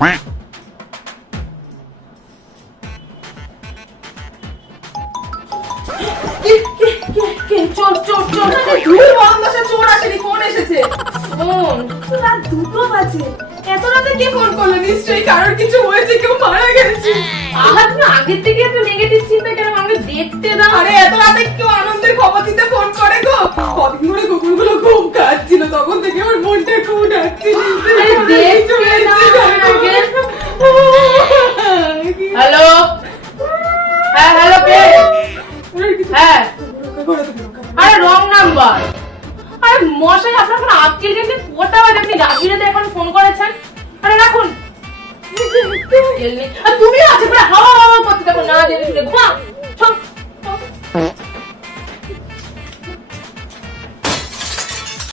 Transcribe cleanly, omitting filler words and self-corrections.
চোর চোর চোর চোর আসেনি, ফোন এসেছে। ফোন রাত 2টো বাজে, এত রাতে কে ফোন করলো? নিশ্চয়ই কারোর কিছু হয়েছে, কেউ মারা গেছে। আহা, তুমি আগের থেকে এত নেগেটিভ চিন্তা কেন? আমাকে দেখতে দাও। আরে এত রাতে কেউ আনন্দের খবর দিতে ফোন করে গো? কদিন ধরে কুকুরগুলো খুব কাঁদছিল, তখন থেকে আমার মনটা খুব ডাকছিল। হ্যালো, হ্যাঁ হ্যালো, কে? হ্যাঁ, আরে রং নাম্বার। আরে মশাই, আপনার ফোন আজকের গেছে কটা বাজে? আপনি রাগিরাতে এখন ফোন করেছেন। আরে রাখুন। তুমি আছে হাওয়া হাওয়া করতে থাকো, না দেখে